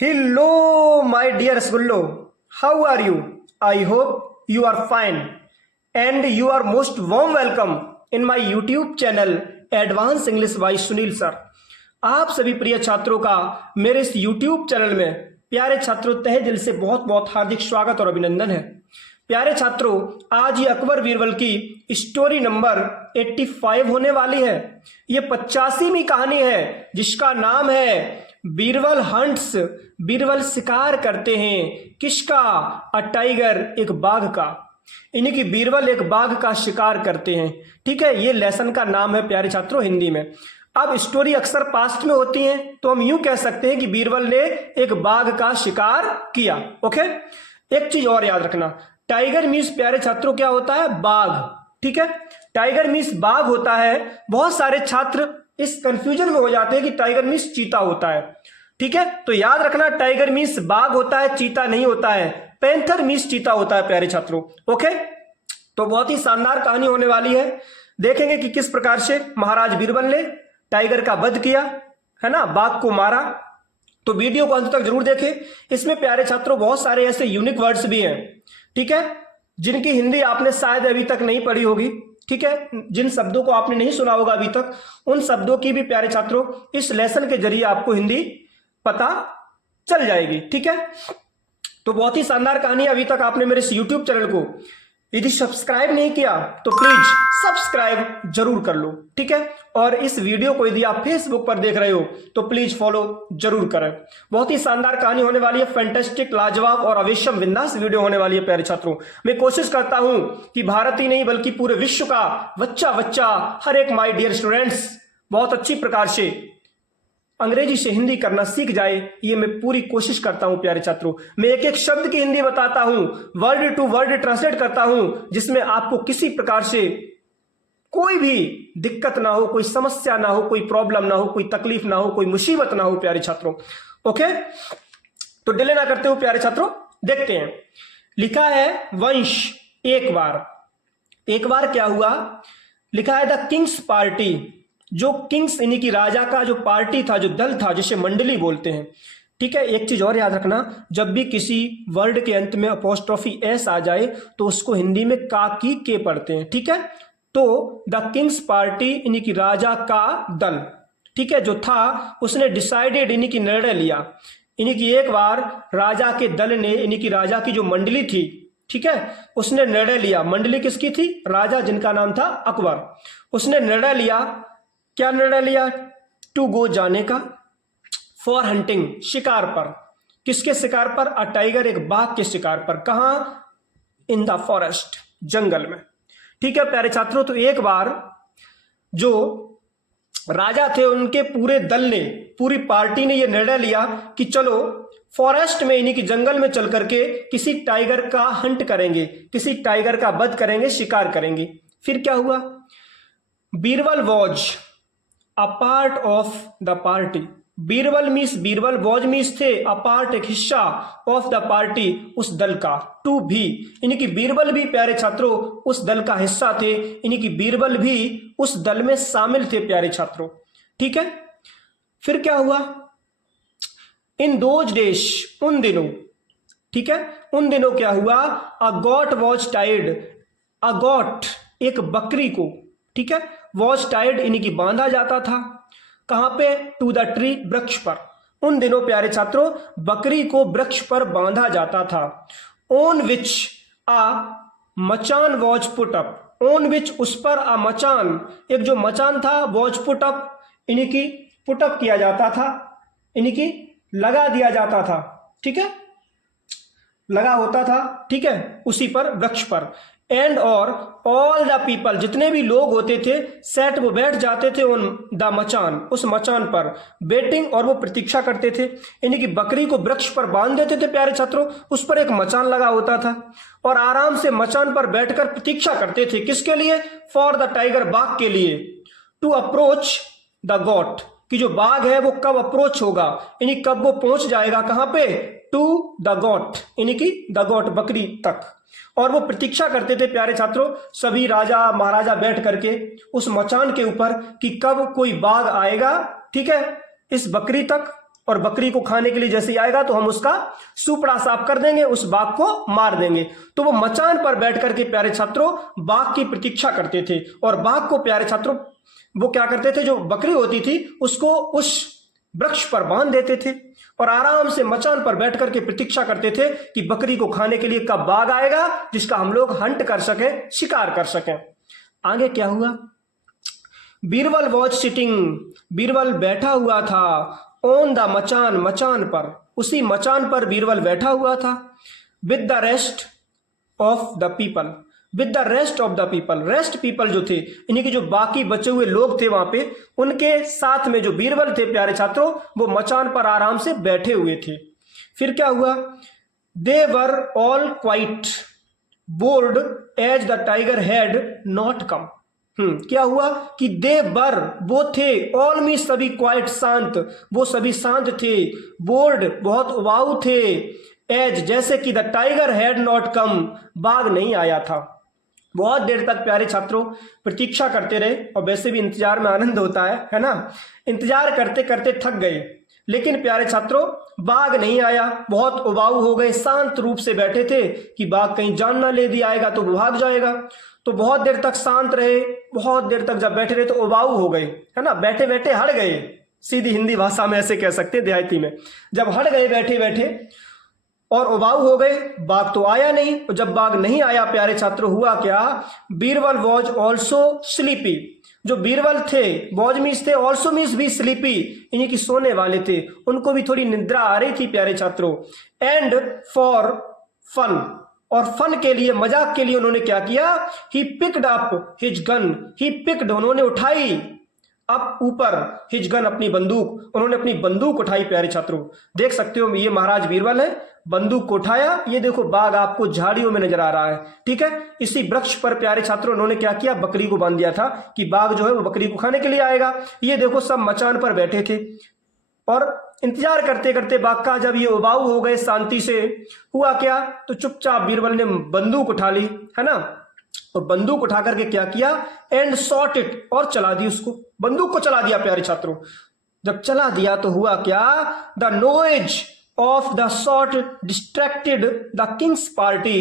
Hello, my dear Rasgullo. How are you? I hope you are fine. And you are most warm welcome in my YouTube channel Advanced English by Sunil Sir. आप सभी प्रिय छात्रों का मेरे इस YouTube channel में प्यारे छात्रों तहे दिल से बहुत बहुत हार्दिक स्वागत और अभिनंदन है। प्यारे छात्रों, आज ये अकबर बीरबल की स्टोरी नंबर 85 होने वाली है। ये 85वीं कहानी है जिसका नाम है बीरबल हंट्स। बीरबल शिकार करते हैं। किसका? अ टाइगर, एक बाघ का। इन्हीं की बीरबल एक बाघ का शिकार करते हैं। ठीक है, ये लेसन का नाम है प्यारे छात्रों हिंदी में। अब स्टोरी अक्सर पास्ट में होती है तो हम यूं कह सकते हैं कि बीरबल ने एक बाघ का शिकार किया। ओके, एक चीज और याद रखना, टाइगर मीन्स प्यारे छात्रों क्या होता है? बाघ। ठीक है, टाइगर मीन्स बाघ होता है। बहुत सारे छात्र इस कंफ्यूजन में हो जाते हैं कि टाइगर मीन्स चीता होता है। ठीक है, तो याद रखना, टाइगर मीन्स बाघ होता है, चीता नहीं होता है। पैंथर मीन्स चीता होता है प्यारे छात्रों। ओके, तो बहुत ही शानदार कहानी होने वाली है। देखेंगे कि किस प्रकार से महाराज बीरबल ने टाइगर का वध किया, है ना, बाघ को मारा। तो वीडियो को अंत तक जरूर देखें। इसमें प्यारे छात्रों बहुत सारे ऐसे यूनिक वर्ड्स भी हैं, ठीक है, जिनकी हिंदी आपने शायद अभी तक नहीं पढ़ी होगी। ठीक है, जिन शब्दों को आपने नहीं सुना होगा अभी तक, उन शब्दों की भी प्यारे छात्रों इस लेसन के जरिए आपको हिंदी पता चल जाएगी। ठीक है, तो बहुत ही शानदार कहानी। अभी तक आपने मेरे इस YouTube चैनल को यदि सब्सक्राइब नहीं किया तो प्लीज सब्सक्राइब जरूर कर लो। ठीक है, और इस वीडियो को यदि आप फेसबुक पर देख रहे हो तो प्लीज फॉलो जरूर करें। बहुत ही शानदार कहानी होने वाली है, फैंटास्टिक, लाजवाब और अवेशम बिंदास वीडियो होने वाली है प्यारे छात्रों। मैं कोशिश करता हूं कि भारत ही नहीं बल्कि पूरे विश्व का बच्चा बच्चा, हर एक माय डियर स्टूडेंट्स बहुत अच्छी प्रकार से अंग्रेजी से हिंदी करना सीख जाए, ये मैं पूरी कोशिश करता हूं प्यारे छात्रों। मैं एक एक शब्द की हिंदी बताता हूं, वर्ड टू वर्ड ट्रांसलेट करता हूं, जिसमें आपको किसी प्रकार से कोई भी दिक्कत ना हो, कोई समस्या ना हो, कोई प्रॉब्लम ना हो, कोई तकलीफ ना हो, कोई मुसीबत ना हो प्यारे छात्रों। ओके, तो डिले ना करते हुए प्यारे छात्रों देखते हैं। लिखा है वंश एक बार। एक बार क्या हुआ? लिखा है द किंग्स पार्टी। जो किंग्स यानी कि राजा का जो पार्टी था, जो दल था, जिसे मंडली बोलते हैं। ठीक है, एक चीज और याद रखना, जब भी किसी वर्ड के अंत में अपोस्ट्रोफी एस आ जाए तो उसको हिंदी में का की के पढ़ते हैं। ठीक है, तो द किंग्स पार्टी यानी कि राजा का दल, ठीक है, जो था उसने डिसाइडेड यानी कि निर्णय लिया। यानी कि एक बार राजा के दल ने यानी कि राजा की जो मंडली थी, ठीक है, उसने निर्णय लिया। मंडली किसकी थी? राजा जिनका नाम था अकबर। उसने निर्णय लिया। क्या निर्णय लिया? टू गो, जाने का, फॉर हंटिंग, शिकार पर। किसके शिकार पर? अ टाइगर, एक बाघ के शिकार पर। कहां? इन द फॉरेस्ट, जंगल में। ठीक है प्यारे छात्रों, तो एक बार जो राजा थे उनके पूरे दल ने, पूरी पार्टी ने यह निर्णय लिया कि चलो फॉरेस्ट में यानी कि जंगल में चल करके किसी टाइगर का हंट करेंगे, किसी टाइगर का वध करेंगे, शिकार करेंगे। फिर क्या हुआ? Birbal was a part of the party. Birbal means, Birbal was means थे, अ पार्ट, एक हिस्सा, ऑफ द पार्टी, उस दल का, टू भी, यानी कि बीरबल भी प्यारे छात्रों उस दल का हिस्सा थे, यानी कि बीरबल भी उस दल में शामिल थे प्यारे छात्रों। ठीक है, फिर क्या हुआ? इन दोज डेज, उन दिनों, ठीक है, उन दिनों क्या हुआ? A goat was tied. A goat, एक बकरी को, ठीक है, वॉज टाइड यानी कि बांधा जाता था। कहां पे? टू द ट्री, वृक्ष पर। उन दिनों प्यारे छात्रों बकरी को वृक्ष पर बांधा जाता था। ऑन विच अ मचान was put up. On which, उस पर, अ मचान, एक जो मचान था, वॉज पुट अप यानी कि पुटअप किया जाता था, यानी कि लगा दिया जाता था। ठीक है, लगा होता था, ठीक है, उसी पर, वृक्ष पर। एंड और ऑल द पीपल, जितने भी लोग होते थे, सेट, वो बैठ जाते थे ऑन द मचान, उस मचान पर, वेटिंग, और वो प्रतीक्षा करते थे। यानी कि बकरी को वृक्ष पर बांध देते थे प्यारे छात्रों, उस पर एक मचान लगा होता था और आराम से मचान पर बैठकर प्रतीक्षा करते थे। किसके लिए? फॉर द टाइगर, बाघ के लिए। टू अप्रोच द गॉट, कि जो बाघ है वो कब अप्रोच होगा, यानी कब वो पहुंच जाएगा, कहां पे? टू द गॉट, यानी कि द गॉट, बकरी तक। और वो प्रतीक्षा करते थे प्यारे छात्रों, सभी राजा महाराजा बैठ करके उस मचान के ऊपर कि कब कोई बाघ आएगा, ठीक है, इस बकरी तक और बकरी को खाने के लिए जैसे ही आएगा तो हम उसका सुपड़ा साफ कर देंगे, उस बाघ को मार देंगे। तो वो मचान पर बैठ करके प्यारे छात्रों बाघ की प्रतीक्षा करते थे, और बाघ को प्यारे छात्रों वो क्या करते थे, जो बकरी होती थी उसको उस वृक्ष पर बांध देते थे और आराम से मचान पर बैठ करके प्रतीक्षा करते थे कि बकरी को खाने के लिए कब बाघ आएगा जिसका हम लोग हंट कर सके, शिकार कर सकें। आगे क्या हुआ, बीरबल वॉज सिटिंग, बीरबल बैठा हुआ था, ऑन द मचान, मचान पर, उसी मचान पर बीरबल बैठा हुआ था, with the rest of the people, with the rest of the people, rest people जो थे इन्हीं के जो बाकी बचे हुए लोग थे वहां पे, उनके साथ में जो बीरबल थे प्यारे छात्रों वो मचान पर आराम से बैठे हुए थे। फिर क्या हुआ, they were all quite bored as the tiger had not come. क्या हुआ कि दे वर वो थे, ऑल मी सभी, क्वाइट शांत, वो सभी शांत थे, बोर्ड बहुत उबाऊ थे, एज जैसे कि द टाइगर हैड नॉट कम, बाघ नहीं आया था। बहुत देर तक प्यारे छात्रों प्रतीक्षा करते रहे, और वैसे भी इंतजार में आनंद होता है ना, इंतजार करते करते थक गए, लेकिन प्यारे छात्रों बाघ नहीं आया, बहुत उबाऊ हो गए, शांत रूप से बैठे थे कि बाघ कहीं जान ना ले दिया आएगा तो वो भाग जाएगा। तो बहुत देर तक शांत रहे, बहुत देर तक जब बैठे रहे तो उबाऊ हो गए, है ना, बैठे बैठे हट गए, सीधी हिंदी भाषा में ऐसे कह सकते हैं देहाती में, जब हट गए बैठे बैठे और उबाऊ हो गए, बाघ तो आया नहीं। तो जब बाघ नहीं आया प्यारे छात्रों हुआ क्या, बीरबल वॉज ऑल्सो स्लीपी, जो बीरबल थे वॉज मीन्स थे, ऑल्सो मीन्स भी स्लीपी, इन्हीं की सोने वाले थे, उनको भी थोड़ी निद्रा आ रही थी प्यारे छात्रों। एंड फॉर फन, और फन के लिए, मजाक के लिए उन्होंने क्या किया, he picked up his gun, he picked उन्होंने उठाई, अप ऊपर, हिज गन अपनी बंदूक, उन्होंने अपनी बंदूक उठाई प्यारे छात्रों। देख सकते हो ये महाराज बीरबल है, बंदूक को उठाया, ये देखो बाघ आपको झाड़ियों में नजर आ रहा है, ठीक है। इसी वृक्ष पर प्यारे छात्रों उन्होंने क्या किया, बकरी को बांध दिया था कि बाघ जो है वो बकरी को खाने के लिए आएगा। ये देखो सब मचान पर बैठे थे और इंतजार करते करते बाघ का जब ये उबाऊ हो गए शांति से, हुआ क्या, तो चुपचाप बीरबल ने बंदूक उठा ली, है ना, और बंदूक उठा करके क्या किया, एंड शॉट इट, और चला दी उसको, बंदूक को चला दिया प्यारे छात्रों। जब चला दिया तो हुआ क्या, the noise of the shot distracted the king's party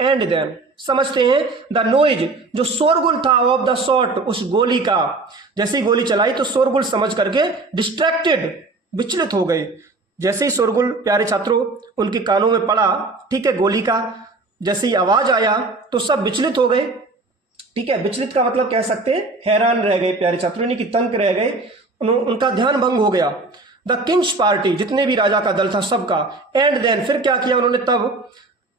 and then, समझते हैं, द नॉइज जो शोरगुल था, ऑफ द शॉट उस गोली का, जैसे ही गोली चलाई तो शोरगुल समझ करके डिस्ट्रैक्टेड विचलित हो गए। जैसे ही शोरगुल प्यारे छात्रों उनके कानों में पड़ा, ठीक है, गोली का जैसे ही आवाज आया तो सब विचलित हो गए, ठीक है। विचलित का मतलब कह सकते हैं हैरान रह गए प्यारे छात्रों, यानी कि तंग रह गए, उनका ध्यान भंग हो गया। द किंग्स पार्टी, जितने भी राजा का दल था सबका, एंड देन फिर क्या किया उन्होंने तब,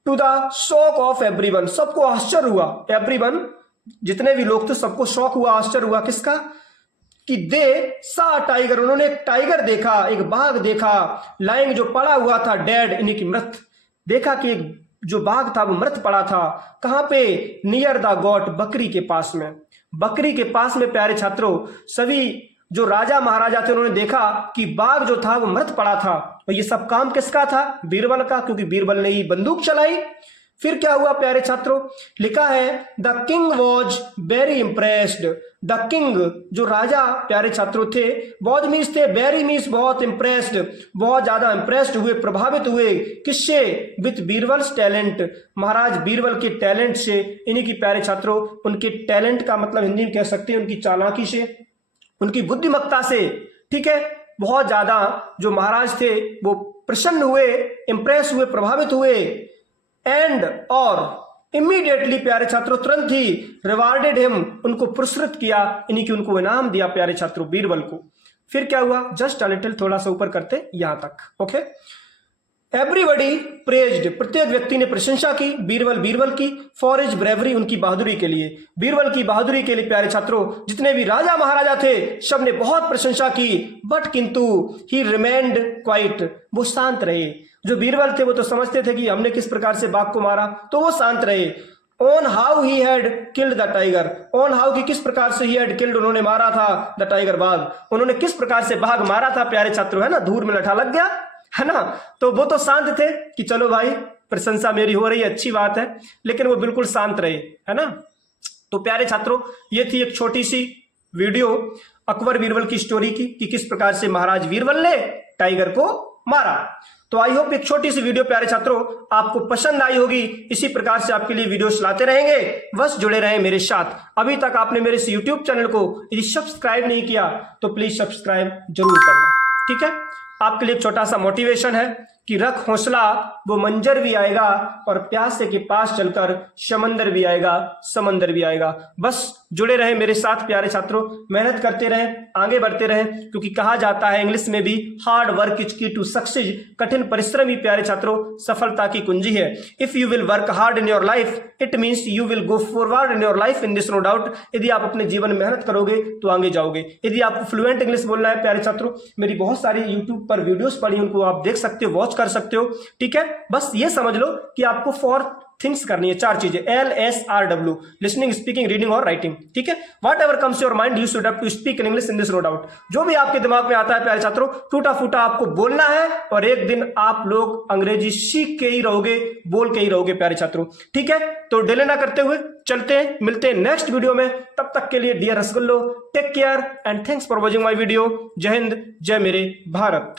to the shock of everyone, सबको आश्चर्य हुआ, एवरीवन जितने भी लोग थे सबको शौक हुआ, आश्चर्य हुआ, किसका, कि दे सा टाइगर, उन्होंने एक टाइगर देखा, एक बाघ देखा, लाइंग जो पड़ा हुआ था, डेड इन्हीं की मृत, देखा कि एक जो बाघ था वो मृत पड़ा था, कहां पे, नियर द गॉट, बकरी के पास में, बकरी के पास में प्यारे छात्रों सभी जो राजा महाराजा थे उन्होंने देखा कि बाघ जो था वो मृत पड़ा था, और ये सब काम किसका था, बीरबल का, क्योंकि बीरबल ने ही बंदूक चलाई। फिर क्या हुआ प्यारे छात्रों, लिखा है the king was very impressed, the king जो राजा प्यारे छात्रों थे, वॉज मीन्स थे, वेरी मीन्स बहुत, इंप्रेस्ड बहुत ज्यादा इंप्रेस्ड हुए, प्रभावित हुए, किससे, विथ बीरबल्स टैलेंट, महाराज बीरबल के टैलेंट से, इन्हीं की प्यारे छात्रों उनके टैलेंट का मतलब हिंदी में कह सकते हैं उनकी चालाकी से, उनकी बुद्धिमत्ता से, ठीक है, बहुत ज्यादा जो महाराज थे वो प्रसन्न हुए, इंप्रेस हुए, प्रभावित हुए, एंड और इमीडिएटली प्यारे छात्रों तुरंत ही रिवार्डेड हिम, उनको पुरस्कृत किया, इन्हीं की उनको इनाम दिया प्यारे छात्रों बीरबल को। फिर क्या हुआ, जस्ट अ लिटिल, थोड़ा सा ऊपर करते यहां तक, ओके। एवरीबडी प्रेज्ड, प्रत्येक व्यक्ति ने प्रशंसा की बीरबल की, फॉर हिज ब्रेवरी, उनकी बहादुरी के लिए, बीरबल की बहादुरी के लिए प्यारे छात्रों जितने भी राजा महाराजा थे सब ने बहुत प्रशंसा की, बट किंतु ही रिमेन्ड क्वाइट, वो शांत रहे। जो बीरबल थे वो तो समझते थे कि हमने किस प्रकार से बाघ को मारा, तो वो शांत रहे। On how he had killed the tiger, on how की किस प्रकार से ही हैड किल्ड, उन्होंने मारा था, द टाइगर बाघ, उन्होंने किस प्रकार से बाघ मारा था प्यारे छात्रों, है ना, धूर में लठा लग गया, है ना, तो वो तो शांत थे कि चलो भाई प्रशंसा मेरी हो रही है, अच्छी बात है, लेकिन वो बिल्कुल शांत रहे, है ना। तो प्यारे छात्रों ये थी एक छोटी सी वीडियो अकबर बीरबल की स्टोरी की, कि किस प्रकार से महाराज बीरबल ने टाइगर को मारा। तो आई होप एक छोटी सी वीडियो प्यारे छात्रों आपको पसंद आई होगी। इसी प्रकार से आपके लिए वीडियोस लाते रहेंगे, बस जुड़े रहें मेरे साथ। अभी तक आपने मेरे इस यूट्यूब चैनल को यदि सब्सक्राइब नहीं किया तो प्लीज सब्सक्राइब जरूर कर लें, ठीक है। आपके लिए एक छोटा सा मोटिवेशन है कि रख हौसला, वो मंजर भी आएगा और प्यासे के पास चलकर समंदर भी आएगा, समंदर भी आएगा। बस जुड़े रहे मेरे साथ प्यारे छात्रों, मेहनत करते रहें, आगे बढ़ते रहें, क्योंकि कहा जाता है इंग्लिश में भी hard work is key to success, कठिन परिश्रम ही प्यारे छात्रों सफलता की कुंजी है। If you will work hard in your life it means you will go forward in your life in this, no doubt. यदि आप अपने जीवन में मेहनत करोगे तो आगे जाओगे। यदि आपको फ्लुएंट इंग्लिश बोलना है प्यारे छात्रों, मेरी बहुत सारी यूट्यूब पर वीडियोस पड़ी, उनको आप देख सकते हो, वॉच कर सकते हो, ठीक है। बस ये समझ लो कि आपको 4 थिंग्स करनी है, 4 चीजें, LSRW, लिसनिंग, स्पीकिंग, रीडिंग और राइटिंग, ठीक है। Whatever comes your mind you should have to speak in English in this, no doubt. जो भी आपके दिमाग में आता है प्यारे छात्रों, टूटा फूटा आपको बोलना है और एक दिन आप लोग अंग्रेजी सीख के ही रहोगे, बोल के ही रहोगे प्यारे छात्रों, ठीक है। तो डिले ना करते हुए चलते हैं, मिलते हैं नेक्स्ट वीडियो में। तब तक के लिए डियर रसगुल्लो, take care and thanks for watching my video. जय हिंद, जय मेरे भारत।